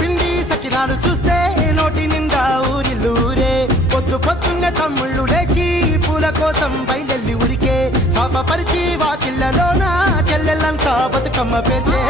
పిండి సకినాలు చూస్తే నోటి నిండా ఊరిల్లూరే. పొద్దున్నే తమ్ముళ్ళు లేచి పూల కోసం బయలెల్లి ఉరికే. శాపపరిచి వాకిళ్ళలోన చెల్లెళ్ళంతా బతుకమ్మ పేర్చే.